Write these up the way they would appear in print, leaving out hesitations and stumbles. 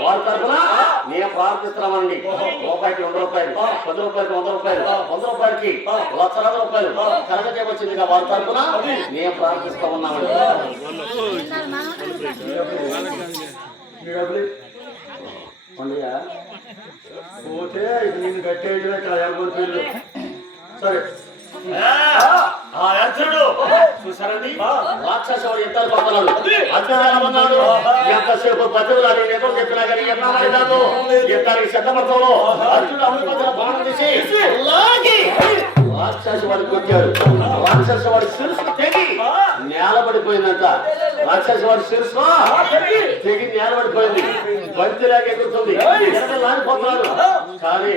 వారి తరఫున మేము ప్రార్థిస్తున్నామండి. రూపాయికి 100 రూపాయలు, 10 రూపాయలకి 100 రూపాయలు, 100 రూపాయలకి లక్షలాది రూపాయలు కలగజేయవచ్చిందిగా వారి తరఫున మేము ప్రార్థిస్తూ ఉన్నామండి. పోతే ఇది నేను కట్టేది సరే. చూసారండి రాక్షసుడు ఎంత పడుతున్నాడు, అత్యన్నాడు. ఎంతసేపు బతుకులాడి ఎదురు చెప్పినా కానీ ఎన్నాడు ఎంతకి సిద్ధపడతాడు. అర్జునుడు అమృత బాణం తీసి రాక్షసు వాడికి కొట్టాడు. రాక్షసు వాడి శిరస్సు తెగి నేలబడిపోయిందంట. రాక్షసు వాడి శిరస్సు తెగి నేలబడిపోయింది. బంతిలాగా ఎగురుతుంది, లాగిపోతున్నాడు. కానీ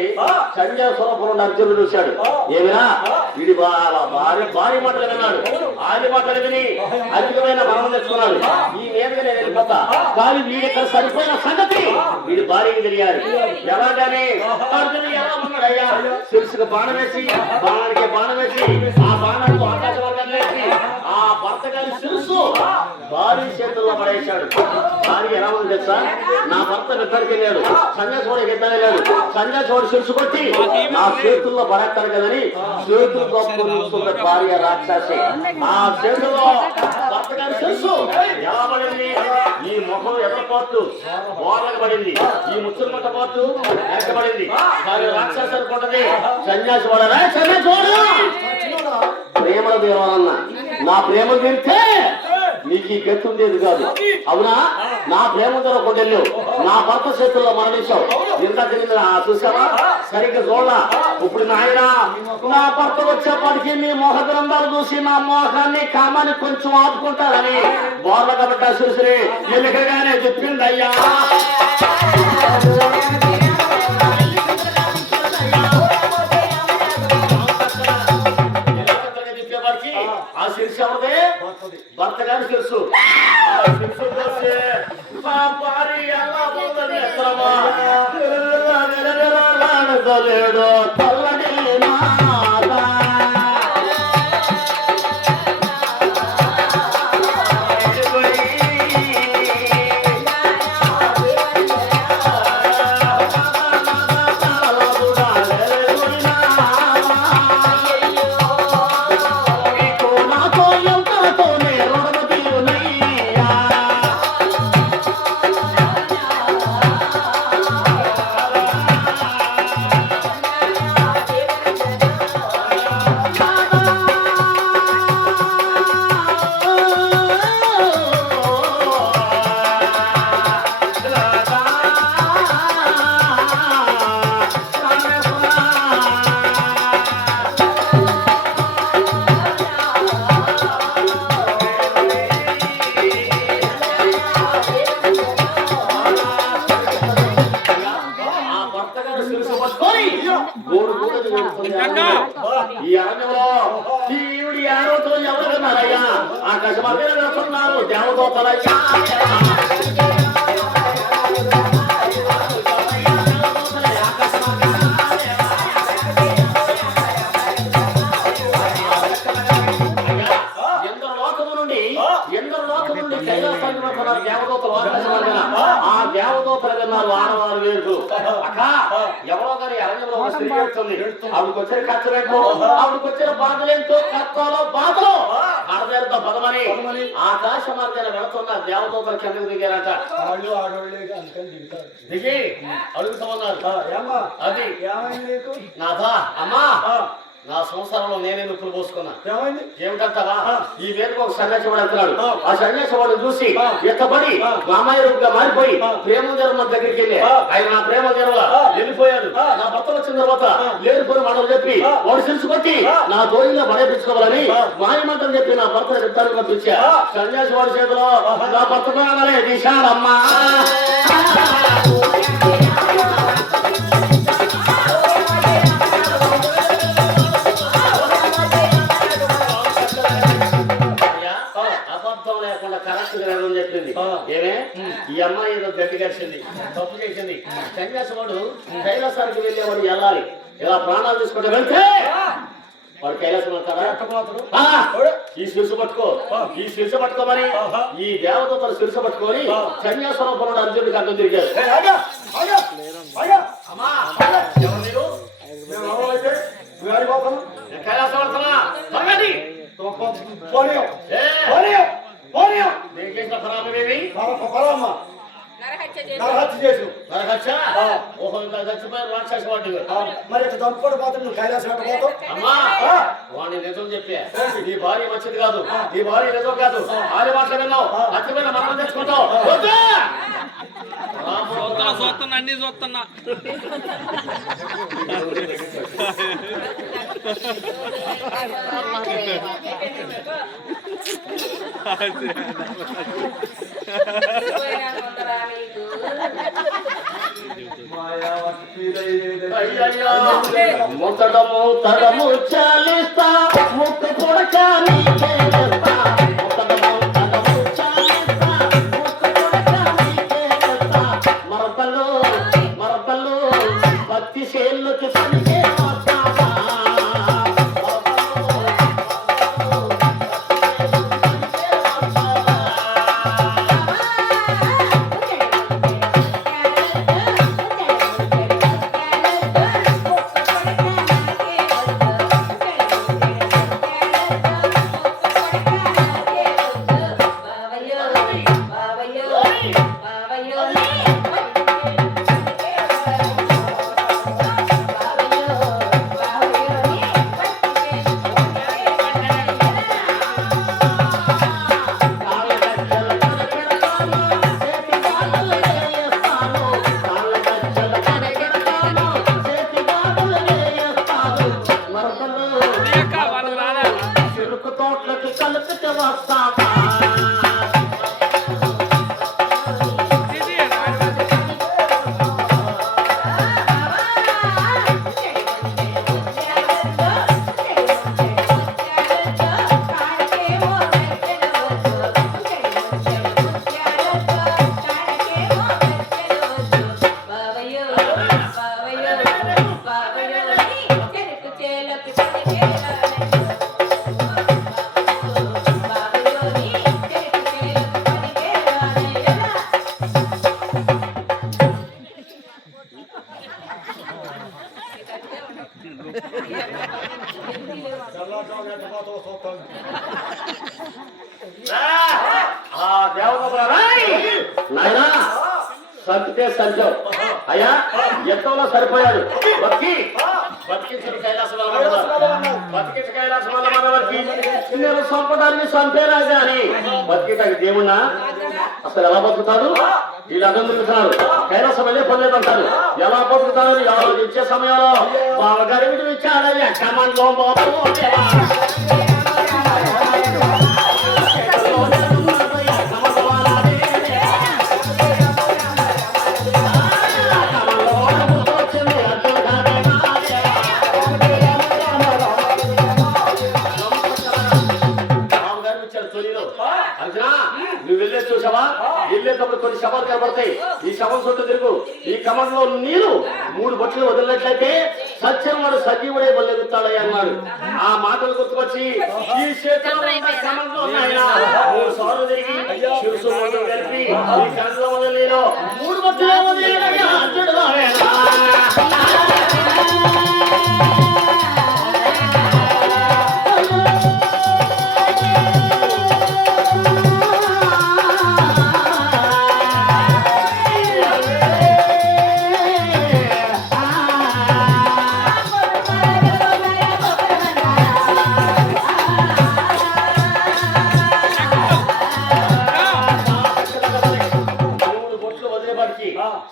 సంజయపురం అర్జునుడు చూశాడు. ఏమిరా వీడి భారీ మాటలు విన్నాడు. ఆది మాటలు విని అధికమైన మరణం తెచ్చుకున్నాడు. ఈ మీదగా నేను వెళ్ళిపోతా, కానీ వీడి ఇక్కడ సరిపోయిన సంగతి వీడి భార్యకి తెలియాలి. ఎలాగానే అర్జునుడు ఎలా ఉన్నాడు అయ్యా, శిరస్సుకు బాణం వేసి బాణానికి బాణం వేసి ఆ బాణానికి ఆకాశ వర్గాన్ని వేసి ఆ భర్త గారి శిరస్సు భార్య చేతుల్లో పడేశాడు. భార్య ఎలా ఉంది తెలుసా, నా భర్త నిద్రకి వెళ్ళాడు, సన్యాసోడికి ఇద్దరు వెళ్ళాడు. సన్యాసోడి శిరస్సు కొట్టి నా చేతుల్లో పడేస్తాడు కదని చేతులు గొప్ప భార్య రాక్షసి. ఆ చేతుల్లో భర్త గారి శిరస్సు ఎలా పడింది, ఈ ముఖం ఎదరపోతు బోర్లకు పడింది, ఈ ముచ్చుల పట్ట పోతు ఎక్కబడింది. భార్య రాక్షసి అనుకుంటది సన్యాసి వాడరా, సన్యాసోడు ప్రేమలు తీరాలన్నా నా ప్రేమలు తీరితే నీకు ఈ గతి ఉండేది కాదు. అవునా, నా ప్రేమ దొరకొండెళ్ళు నా భర్త చేతుల్లో మరణించావు. ఎంత జరిగింది చూసావా, సరిగ్గా చూడలా. ఇప్పుడు నాయన నా భర్త వచ్చేప్పటికీ నీ మోహ గ్రంథాలు చూసి నా మోహాన్ని కామాన్ని కొంచెం ఆదుకుంటారని బోర్ల కాబట్టి చూసి ఎన్నికగానే చెప్పింది అయ్యా. ఆ శిరస్సు ఎవరిదే, భర్త గారి శిరస్సు. ఆ శిరస్సు చూసి మా భార్య ఎలా పోతుంది ఎత్తరమా లేడు తల్లని ఈ అరణ్యంలో శివుడి ఆరోతో ఎవరున్నారయ్యా, ఆకాశ మార్గంలో వెళ్తున్నారు దేవదూతలయ్యా. ఎందరు లోకము నుండి కైలాసానికి వెళ్తున్నారు దేవదూతలు. ఆ దేవదూతలు విన్నారు ఆడవారు వేరు. అక్క ఎవరో గారి అరణ్యంలో స్త్రీ వెళ్తుంది, ఆవిడకి వచ్చిన ఖర్చులేంటో, ఆవిడకి వచ్చిన బాధలేంటో, కష్టాలో బాధలు అడదేరుతో పదమని ఆకాశ మార్గాన వెళుతున్న దేవదూతలు కిందకు దిగారట. దిగి అడుగుతూ ఉన్నారు, అది నాథా అమ్మా నా సంసారంలో నేనే నొప్పులు పోసుకున్నా. ఏమైంది? ఏమిటంటావా? ఈ వేరుకు ఒక సన్యాసి వాడు వెళ్తున్నాడు. ఆ సన్యాసి వాడు చూసి ఎత్తబడి మా అమ్మాయి రూపుగా మారిపోయి ప్రేమ జన్మ దగ్గరికి వెళ్ళి ఆయన నా ప్రేమ జన్మల వెళ్ళిపోయాడు. నా భర్త వచ్చిన తర్వాత లేనిపోయిన మాటలు చెప్పి వాడు సిరుసుకొచ్చి నా దోయిగా పడేపించుకోవాలని మాయమంటని చెప్పి నా భర్త చెప్తాను పంపించా. సన్యాసి వాడి చేతిలో నా భర్త ప్రాణాలే తీశాడమ్మా. చెప్పింది ఏమే ఈ అమ్మాయి ఏదో గట్టి కలిసింది, తప్పు చేసింది. సన్యాసవాడు కైలాసానికి వెళ్ళేవాడు వెళ్ళాలి. ఇలా ప్రాణాలు తీసుకుంటే వెళ్తే వాడు కైలాసం వెళ్తాడా? ఈ శిరుసు పట్టుకో, ఈ శిరుసు పట్టుకోమని ఈ దేవతలు శిరుసు పట్టుకొని సన్యాసంలో పొరడు అర్జునుడికి అర్థం తిరిగారు. కైలాసం వెళ్తానా? మరి దంపుడు పోతాడు నువ్వు కైలాసం అమ్మా వాడిని నిజం చెప్పా. నీ భార్య మంచిది కాదు, నీ భార్య నిజం కాదు. ఆడి మాటలు విన్నావు, అచ్చమైన మనం తెచ్చుకుంటావు. చూస్తున్నా అన్ని చూస్తున్నా. ముత్తడము తడము చాలిస్తా ముక్కు కొడకా నీకే వేస్తా. ముత్తడము తడము చాలిస్తా ముక్కు కొడకా నీకే వేస్తా. మరపల్లు మరపల్లు పత్తి సేళ్ళకి పనికే వస్తావా. నాయనా సంపితే సంచం అయ్యా ఎంతలో సరిపోయాడు. బతికించిన కైలాసం బతికించిన కైలాసం వల్ల మనవరికి నేను చంపడానికి చంపేనా కానీ బతికించడానికి దేవుణ్ణా అసలు ఎలా బతుకుతాడు? వీళ్ళు అర్థం తిరుగుతున్నారు. కైలాసం వెళ్ళే పని అంటారు. ఎలా బతుకుతాడని ఆలోచించే సమయంలో బావగారి వీడు ఇచ్చాడని కమంలో నువ్వు వెళ్ళే చూసావా? వెళ్ళేటప్పుడు కొన్ని శవాలు కనబడతాయి. ఈ శవం చుట్టూ తిరుగు. ఈ కమంలో నీరు 3 బొట్లు వదిలినట్లయితే సత్యం వాడు సజీవుడే బల్లెగుతాడని అన్నాడు. ఆ మాటలు గుర్తుకొచ్చి ఈ కమంలో 3 సార్లు తిరిగి శిరుసు కలిపి ఈ కంట్లో వదిలి నీరు 3 బొట్లు వదిలి అర్జునుడు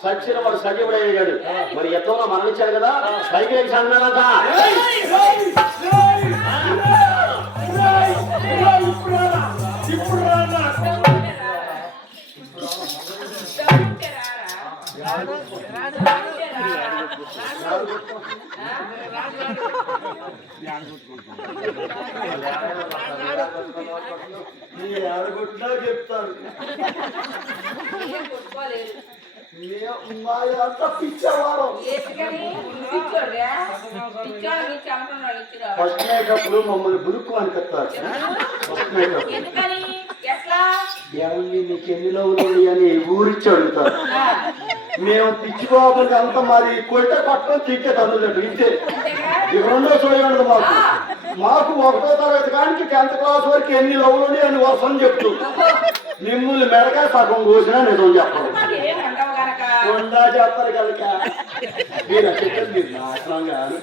సచ్చిన వాడు సజీవుడయ్యాడు. మరి ఎత్తంలో మరణించాడు కదా, పైకి లేచి అన్నానంట. ఆడగొట్టినా చెప్తారు. మా అంతా పిచ్చేవారు. ఫస్ట్ నైట్ అప్పుడు మమ్మల్ని బురుకు అని చెప్తారు. ఫస్ట్ నైట్ ఏమని నీకు ఎన్ని లవ్లు అని ఊరిచ్చి అడుగుతారు. మేము పిచ్చిపోవాలి అంతా మరి కొట్ట పట్టడం తిట్టే తల్లులేదు ఇంతే. ఇక రెండో చూడండి మాకు మాకు 1వ తరగతి కానీ 10th క్లాస్ వరకు ఎన్ని లవ్లు అని వర్షం చెప్తూ మిమ్మల్ని మెడగా సగం కోసినా నిజం చెప్పడం కొండా చెప్పరు కనుక మీరు చెప్పండి. మీరు నాశనం కాదు.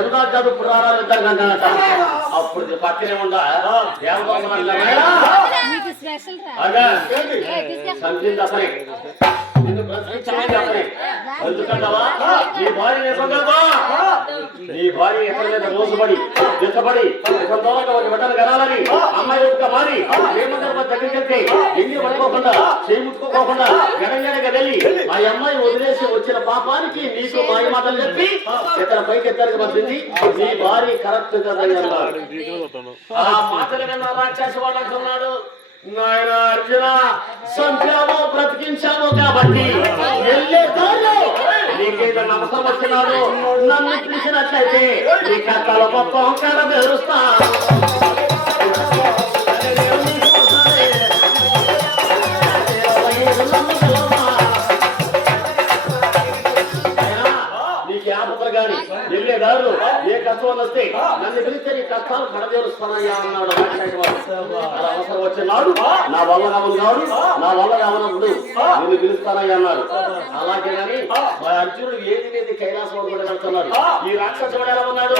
ఎంత కాదు పురాణాలు ఇద్దరు కంటానట. అప్పుడు పక్కనే ఉందా సంపింది అసలే నిన్ను బ్రతికించలేదు అసలే. ఎందుకంటావా నీ భార్య నిజంగా నీ భార్య ఎక్కడ మీద మోసపడి ఎత్తబడి దూరంగా ఒక బిడ్డను కనాలని అమ్మాయి యొక్క మారి ప్రేమ దగ్గరికి వెళ్తే ఎంగి పట్టుకోకుండా చేముట్టుకోకుండా గడంగడగా వెళ్ళి ఆ అమ్మాయి వదిలేసి వచ్చిన పాపానికి నీకు మాయ మాటలు చెప్పి ఇతర పైకి ఎత్తరికి పంపింది. నీ భార్య కరెక్ట్ కదా అన్నారు. ఆ మాటలు విన్న రాక్షసి వాడు అంటున్నాడు, నాయన అర్జున సంఖ్యాలో బ్రతికించాము కాబట్టి వెళ్ళే దారిలో నీకేదైనా నమ్మకం వచ్చినాడు నన్ను పిలిచినట్లయితే నీ కథల మొత్తం కడ బెరుస్తా. గాని వెళ్ళే దారులు ఏ కష్టం వస్తే నన్ను పిలిస్తే నీ కష్టాలు కడదేరుస్తానయ్యా అన్నాడు. అలా అవసరం వచ్చినాడు నా వల్ల కావున్నాడు నా వల్ల కావునప్పుడు నిన్ను పిలుస్తానయ్యా అన్నాడు. అలాగే కానీ మా అర్జునుడు ఏది ఏది కైలాసం కూడా వెళ్తున్నాడు. ఈ రాక్షసుడు ఎలా ఉన్నాడు,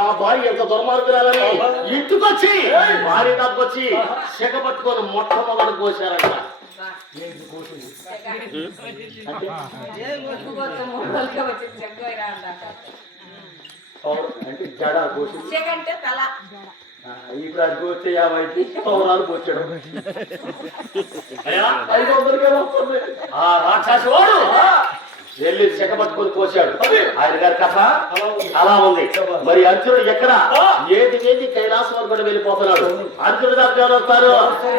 నా భార్య ఎంత దుర్మార్గురాలని ఇంటికొచ్చి భార్య తప్పొచ్చి శక పట్టుకొని మొట్టమొదటి కోశారంట. అంటే జడ కోసి ఇప్పుడు అది కోస్తే 50 పౌరాలు పోచాడు. 500కే వస్తుంది. ఆ రాక్షసు వాడు వెళ్ళి చెక్క పట్టుకొని కోశాడు. ఆయన గారి కథ అలా ఉంది. మరి అర్జునుడు ఎక్కడ ఏది ఏది కైలాసం వరకు కూడా వెళ్ళిపోతున్నాడు. అర్జునుడు గారు ఎవరు వస్తారు,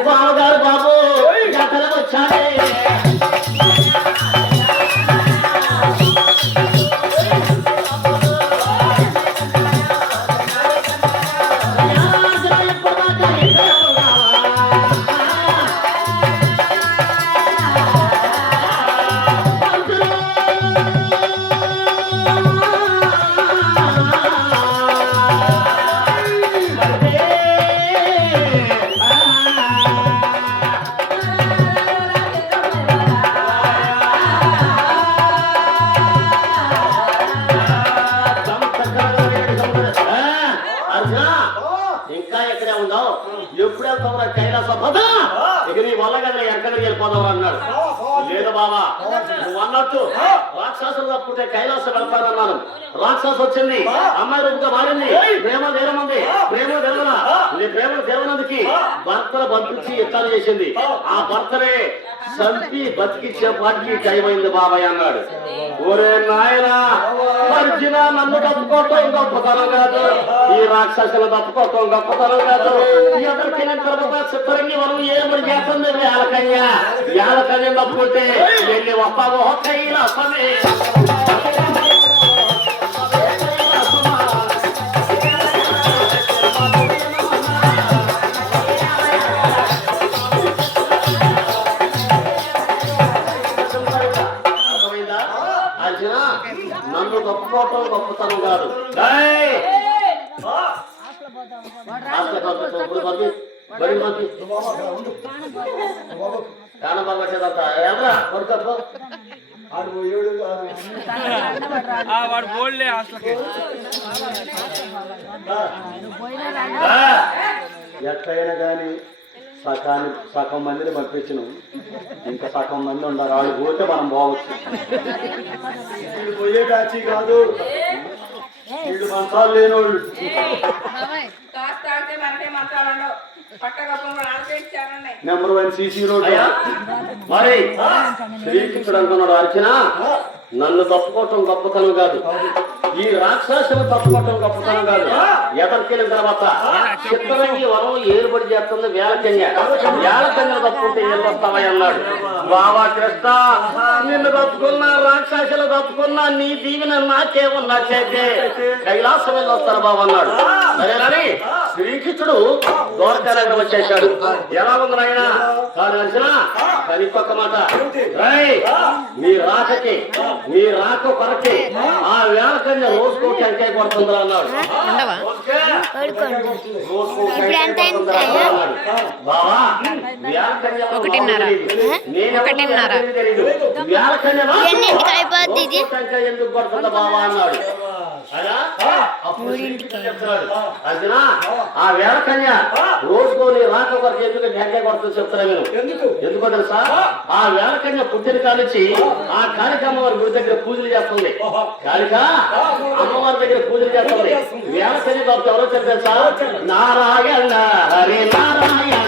బావగారు బాబు వచ్చాడే. ఎప్పుడు వెళ్తావురా కైలాసం పదా, ఇక నీ వల్ల కదా ఎక్కడికి వెళ్ళిపోదావు అన్నాడు. లేదు బాబా నువ్వు అన్నట్టు రాక్షసులు తప్పుంటే కైలాసం వెళ్తానన్నాను. రాక్షసు వచ్చింది, అమ్మాయి రూపుగా మారింది, ప్రేమ తీరమంది, ప్రేమ తెరవన నీ ప్రేమను తెరవనందుకి భర్తను బంధించి యుద్ధాలు చేసింది. ఆ భర్తనే చంపి బతికిచ్చే పాటికి టైమైంది బాబాయ్ అన్నాడు. ఒరే నాయన అర్జున నన్ను తప్పుకోవటం గొప్పతనం కాదు, ఈ రాక్షసులు తప్పుకోవటం గొప్పతనం కాదు. ఎవరికి తర్వాత చిత్తరంగి మనం ఏమని చేస్తుంది యాలకయ్యా, యాలకయ్య తప్పుకుంటే వెళ్ళి వస్తాము కైలాసమే. నన్ను తప్పుకోవటం గొప్పతనం కాదు. వాడు పోలే అసలు ఎట్లయినా కానీ సగం మందిని పంపించను, ఇంకా సగం మంది ఉండాలి. వాళ్ళు పోతే మనం పోవచ్చు. వీళ్ళు పోయే బ్యాచి కాదు, వీళ్ళు మంచాలు లేనోళ్ళు. Number 1 CC road. మరి శ్రీకృష్ణుడు అంటున్నాడు, అర్చన నన్ను తప్పుకోవటం గొప్పతనం కాదు, ఈ రాక్షసులు తప్పుకోవటం గొప్పతనం కాదు. ఎదరికెళ్ళిన తర్వాత చిత్తరంగి వరం ఏలుబడి చేస్తుంది వేలకంగా తప్పుకుంటే ఏళ్ళు వస్తావని అన్నాడు. బాబా కృష్ణ నిన్ను తప్పుకున్నా రాక్షసులు తప్పుకున్నా నీ దీవెన నాకే ఉన్నా చేతే కైలాసం వెళ్ళి వస్తాను బాబు అన్నాడు. సరేనని శ్రీకృష్ణుడు ద్వారకానగరం వచ్చేశాడు. ఎలా ఉంది నాయన కాదు అంచనా కానీ ఒక్క మాట, మీ రాక కొరకే ఆ వేలకన్య రోజుకో టెంకాయ కొడుతుందా అన్నాడు. బావా టెంకాయ ఎందుకు కొడుతుందా బావా అన్నాడు. అర్జునా ఆ వేలకన్య రోజుకోని రాక కొరకు ఎందుకు టెంకాయ కొడుతుంది చెప్తున్నా నేను. ఎందుకో తెలుసా, ఆ వేలకన్య పుట్టిన కానిచ్చి ఆ కాళిక అమ్మవారి గుడి దగ్గర పూజలు చేస్తుంది. కాళిక అమ్మవారి దగ్గర పూజలు చేస్తుంది. వేలకన్య బాబు ఎవరో తెలుసా, నారాయణ హరి నారాయణ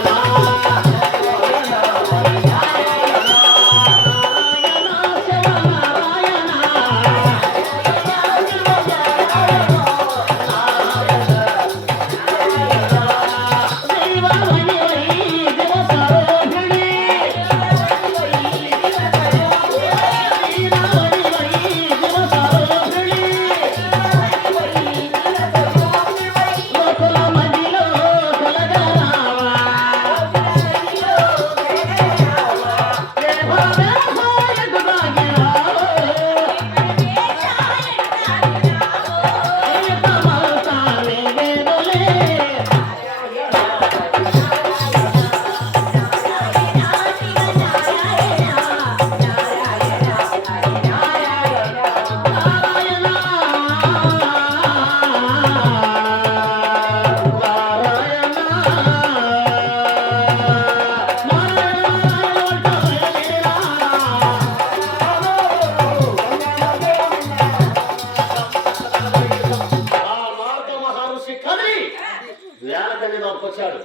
వచ్చాడు.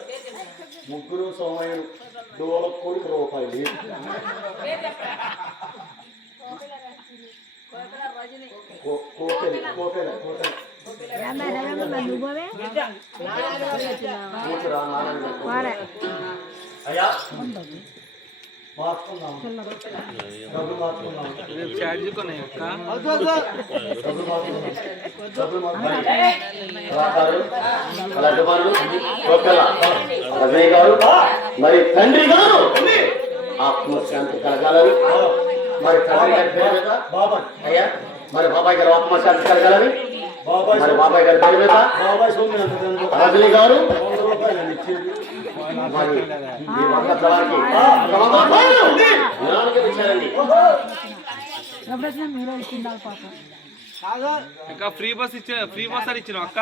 ముగ్గురు సోమయ్యలు డోల కోడికి రూపాయలు. అయ్యా మార్చుకున్నాం, డబ్బులు మార్చుకున్నాం, మరి తండ్రి గారు ఆత్మశాంతి కలగాలని, మరి తండ్రి గారి పేరు మీద బాబాయ్ అయ్యా, మరి బాబాయ్ గారు ఆత్మశాంతి కలగాలని, మరి బాబాయ్ గారి పేరు మీద రజనీ గారు మరి ఈ వంద తలానికి ఇచ్చారండి. ఇంకా ఫ్రీ బస్ అని ఇచ్చిన అక్క.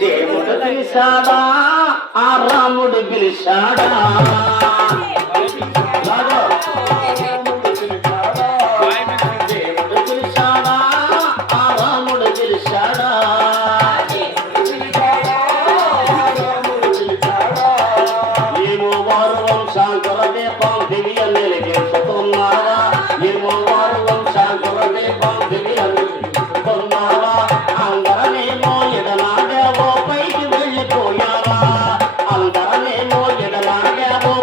దేవుడు పిలిచాడా ఆ రాముడు పిలిచాడా, దేవుడు పిలిచాడా ఆ రాముడు పిలిచాడా, ఏమో వారు వంశాంకుల దీపం దివ్య వెలిగించుతున్నారా, ఏమో వారు వంశాంకుల దీపం దివ్య వెలిగించుతున్నారా, అందరమేమో ఎడనాగావో పైకి వెళ్ళిపోయావా, అందరమేమో ఎడనాగావో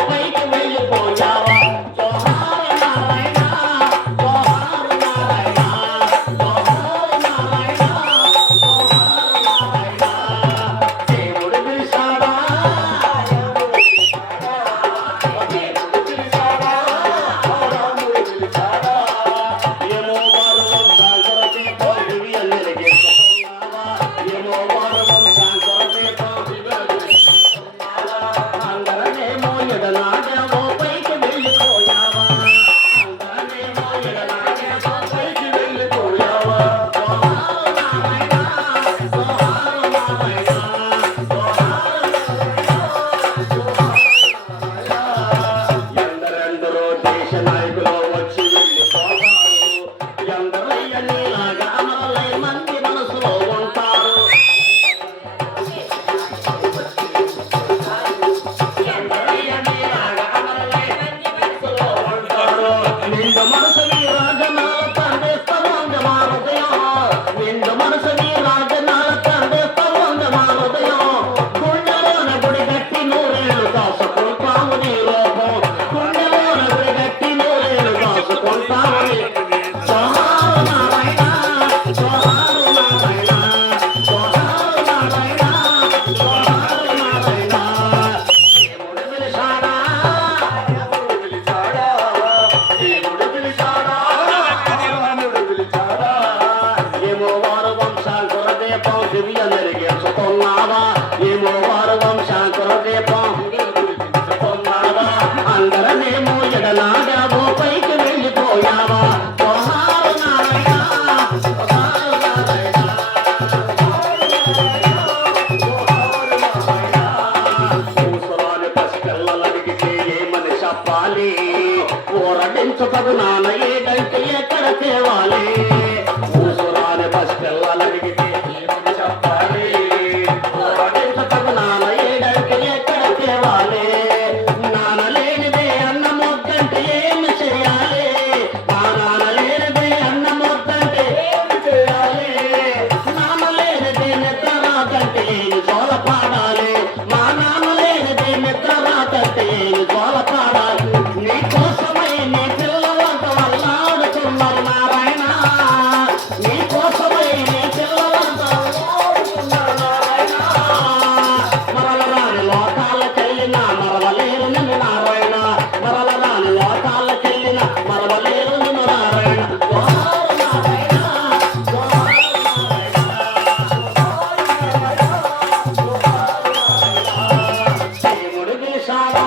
నీలాగా అమరలై మంది మనసులో ఉంటారు. నిండు మనసుని రాజనాల తండేస్తామంద మా హృదయం. నిండు మనసుని రాజనాల తండేస్తామంద మా హృదయం. గుండెలోన గుడి గట్టి నూరేళ్ళు దాచుకుంటాము నీ లోపం. గుండెలోన గుడి గట్టి నూరేళ్ళు దాచుకుంటాము నీ జోహారు నారాయణ, జోహారు నారాయణ, జోహారు నారాయణ, జోహారు నారాయణ. దేవుడు పిలిచాడా, ఏమో వారు వంశాంకుర దీపం దివ్య మెరిగేసుకున్నావా. ఏమో వారు వంశాంకుర దీపం ఉన్నావా. అందరనేమో ఎడనాడావో పైకి వెళ్ళిపోయావా. జోహారు నారాయణ, జోహారు నారాయణ, ముసలాని పసిపిల్లలడిగితే ఏమని చెప్పాలి. ఊరడించుటకు నాన్న ఏదంటే ఎక్కడ తేవాలి. ముసలాని పసిపిల్లలడిగితే ఏమని చెప్పాలి. ఊరడించుటకు నాన్న ఏదంటే ఎక్కడ తేవాలి. నాన్న లేనిదే అన్న మొద్దంటే ఏమి చేయాలి. మా నాన్న లేనిదే అన్న మొద్దంటే ఏమి చేయాలి. నాన్న లేనిదే నిద్ర రాదంటే ఏమి జోల పాడాలి. మా నాన్న లేనిదే నిద్ర రాదంటే ఏమి జోల పాడాలి. నీ కోసమై నీ పిల్లలంత వల్లాడుతున్నారు నారాయణ. నీ కోసమై నీ పిల్లలంత వల్లాడుతున్నారు నారాయణ. మరలరాని లోకాలకెళ్ళిన మరవలేరు నిన్ను నారాయణ. మరలరాని లోకాలకెళ్ళిన మరవలేరు నిన్ను నారాయణ. జోహారు నారాయణ, జోహారు దేవుడు పిలిచాడా,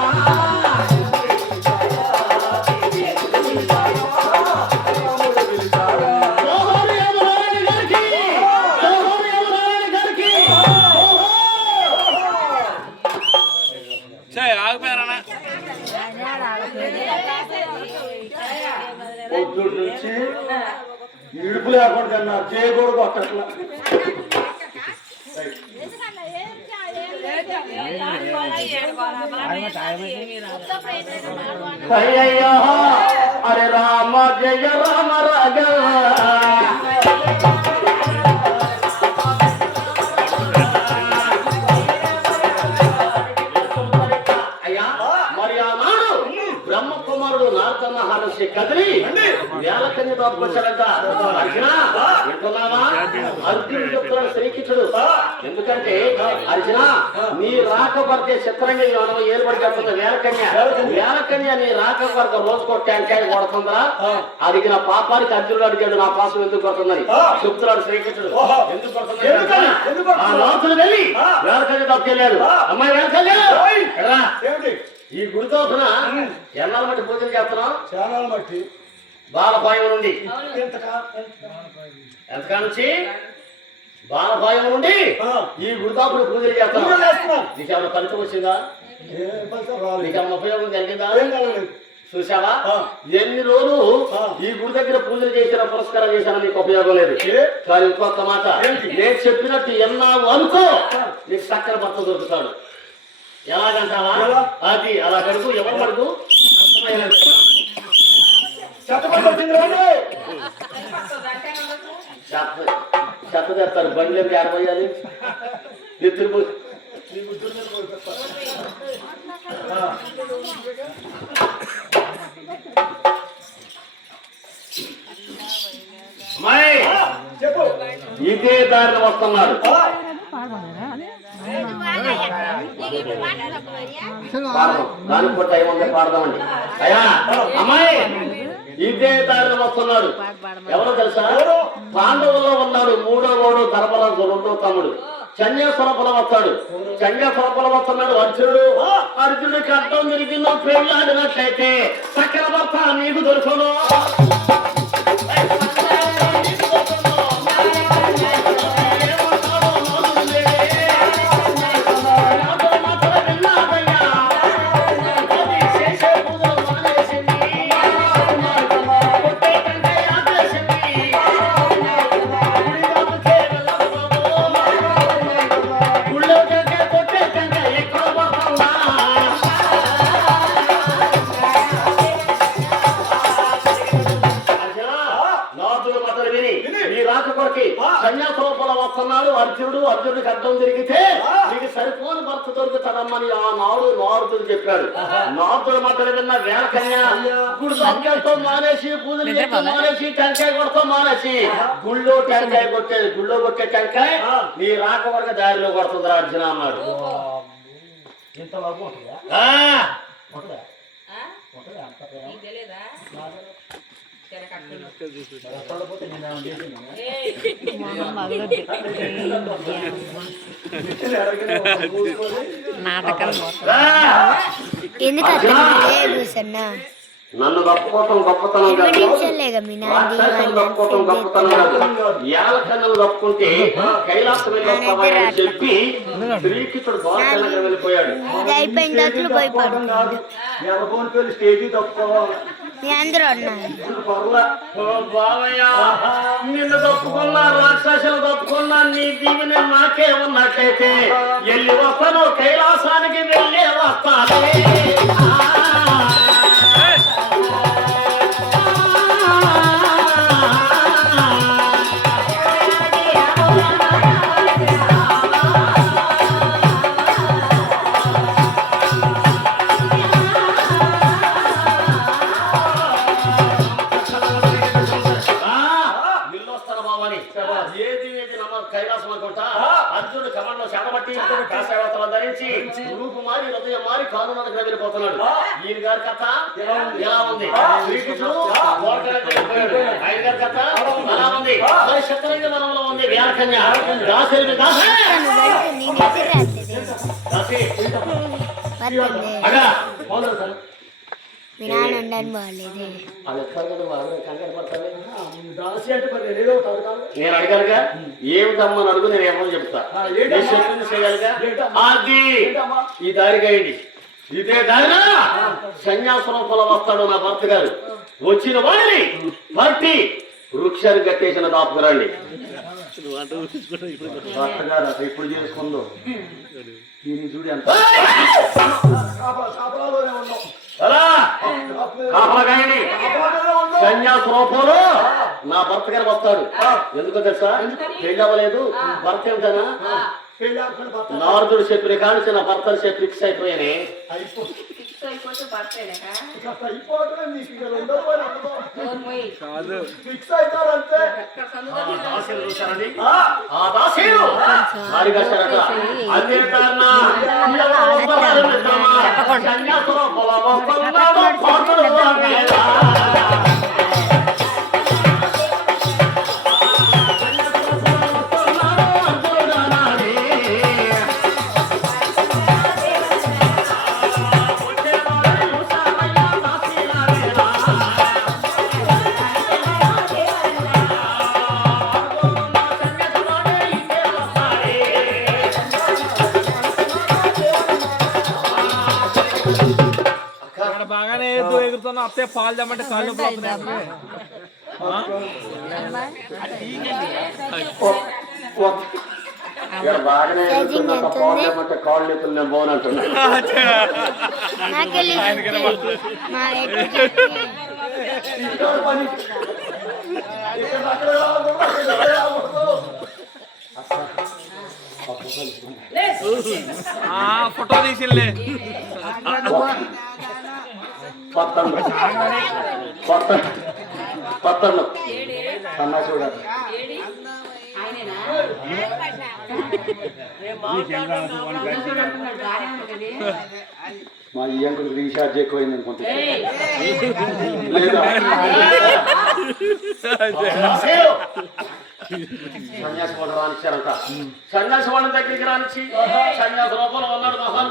జోహారు యమరాణి గారికి, జోహారు యమరాణి గారికి, ఆగిపోయారన్నా. పొద్దుటి నుంచి ఇడుపు లేకుండా నా చేయకూడదు కొట్టట్లా. అయ్యయ్యో అరే రామ జయ రామ రాఘవ. అయ్యా మరి ఆనాడు బ్రహ్మ కుమారుడు నారద మహర్షి కదిలి వేలకన్య బాబుకొచ్చాడంట. అర్జున వింటున్నావా? అర్జునుడు చెప్తున్నాడు శ్రీకృష్ణుడు. ఎందుకంటే అర్జున నీ రాక పడితే చిత్రంగా మనం ఏర్పడి చెప్తుంది వేలకన్య. వేలకన్య నీ రాక పడితే రోజుకో టెంకాయ కొడుతుందా. అడిగిన పాపానికి అర్జునుడు అడిగాడు నా పాపం ఎందుకు కొడుతుందని. చెప్తున్నాడు శ్రీకృష్ణుడు. ఎందుకు కొడుతుంది? ఆ లోతులు వెళ్ళి వేలకన్య తప్పుకెళ్ళాడు. అమ్మాయి వేలకన్య ఎరా, ఈ గుడి తోపున ఎన్నాళ్ళ మట్టి పూజలు చేస్తున్నాం. చాలా బట్టి బాలపాయం నుండి ఎంతకా నుంచి బాలపాయం నుండి ఈ గుడితాపుడు పూజలు చేస్తున్నాం. నీకేమైనా ఫలితం వచ్చిందా? నీకేమైనా ఉపయోగం కలిగిందా? చూసావా ఎన్ని రోజులు ఈ గుడి దగ్గర పూజలు చేసిన పురస్కారం చేశాను నీకు ఉపయోగం లేదు. కానీ ఇంకొక మాట నేను చెప్పినట్టు ఎన్నావు అనుకో నీకు చక్కర భర్త దొరుకుతాడు. ఎలాగంటావా? అది అలా కడుపు ఎవరు మడుకు చెత్త తెస్తారు బండి ఏడపోయాలి. నెత్తురు ఇదే దారిని వస్తున్నాడు. దానికి కూడా టైం ఉంది, పాడదామండి. అయ్యా అమ్మాయి ఇదే దారిని వస్తున్నాడు. ఎవరో తెలుసా? పాండవుల్లో ఉన్నాడు మూడో వాడు ధర్మరాజు, రెండో తమ్ముడు చన్యాసురపుల వస్తాడు. చన్యాసురపుల వస్తున్నాడు అర్జునుడు. అర్జునుడికి అర్థం తిరిగిందో పెళ్ళాడినట్లయితే సకల భర్త నీకు దొరకను. కొరకి సన్యాస రూపంలో వస్తున్నాడు అర్జునుడికి అర్థం జరిగితే నీకు సరిపోని భర్త దొరుకుతాడమ్మని ఆ నారదుడు చెప్పాడు. నారదుడు మాటలు విన్న వేళకన్య గుడి సంఖ్యలతో మానేసి పూజలు చేస్తూ మానేసి టెంకాయ కొడతా మానేసి గుళ్ళో కొట్టే టెంకాయ నీ రాక వరకు దారిలో కొడుతుంది అర్జున అన్నాడు. నన్ను తప్పుకోవటం గొప్పతనం కాదు, రాక్షసులు తప్పుకోవటం గొప్పతనం కాదు. ఏలకన్నులు తప్పుకుంటే కైలాసం వెళ్ళొస్తామని చెప్పి శ్రీకృష్ణుడు ద్వారకనగరం వెళ్ళిపోయాడు. స్టేజీ తప్పుకోవాలి. నిన్ను తప్పుకున్నా రాక్షసులు తప్పుకున్నా నీ దీవెన నాకే ఉన్నట్లయితే వెళ్ళి వస్తాను కైలాసానికి వెళ్ళే వస్తానే. కైలాసం అనుకుంటా అర్జునుడు కమంలో చేతబట్టి కాషాయవస్త్రాలు ధరించి రూపు మారి హృదయం మారి కానునకు వెళ్ళిపోతున్నాడు. ఈయన గారి కథ ఎలా ఉంది? శ్రీకృష్ణుడు ఆయన గారి కథ ఎలా ఉంది? మరి శతరంగ వనంలో ఉంది వేళకన్య మీ నాన్న ఉండని బాగాలేదు. నేను అడగాలిగా ఏమిటమ్మని అడుగు, నేను ఏమని చెప్తా. చేయగలిగా అది ఈ దారిగా అయింది. ఇదే దారినా సన్యాస రూపంలో వస్తాడు నా భర్త గారు. వచ్చిన వాడిని పట్టి వృక్షాన్ని కట్టేసిన దాపుకురండి. భర్త గారు అసలు ఇప్పుడు చేసుకుందో చూడు ఎంత సన్యాస రూపంలో నా భర్త గారు వస్తాడు. ఎందుకో తెలుసా? పెళ్లి అవ్వలేదు, భర్త ఏమిటనా నారదుడు చెప్పిన కానించి నా భర్తలు చెప్పి ఫిక్స్ అయిపోయానే. అదే బాగానే ఎగురుతున్నా అప్పుడే పాలు తెమ్మంటే కాళ్ళు బాగానే కాళ్ళు ఎత్తులు నేను బాగుంటున్నా. ఫోటో తీసిలే పత్తన్ను అన్నా చూడాలి. మా ఈ అంకుల్ రీఛార్జ్ ఎక్కువైంది అనుకుంటా. లేదా సన్యాసి వాళ్ళు రానిచ్చారంట. సన్యాసి వాళ్ళ దగ్గరికి రానిచ్చి సన్యాసి రూపంలో ఉన్నాడు మహాన్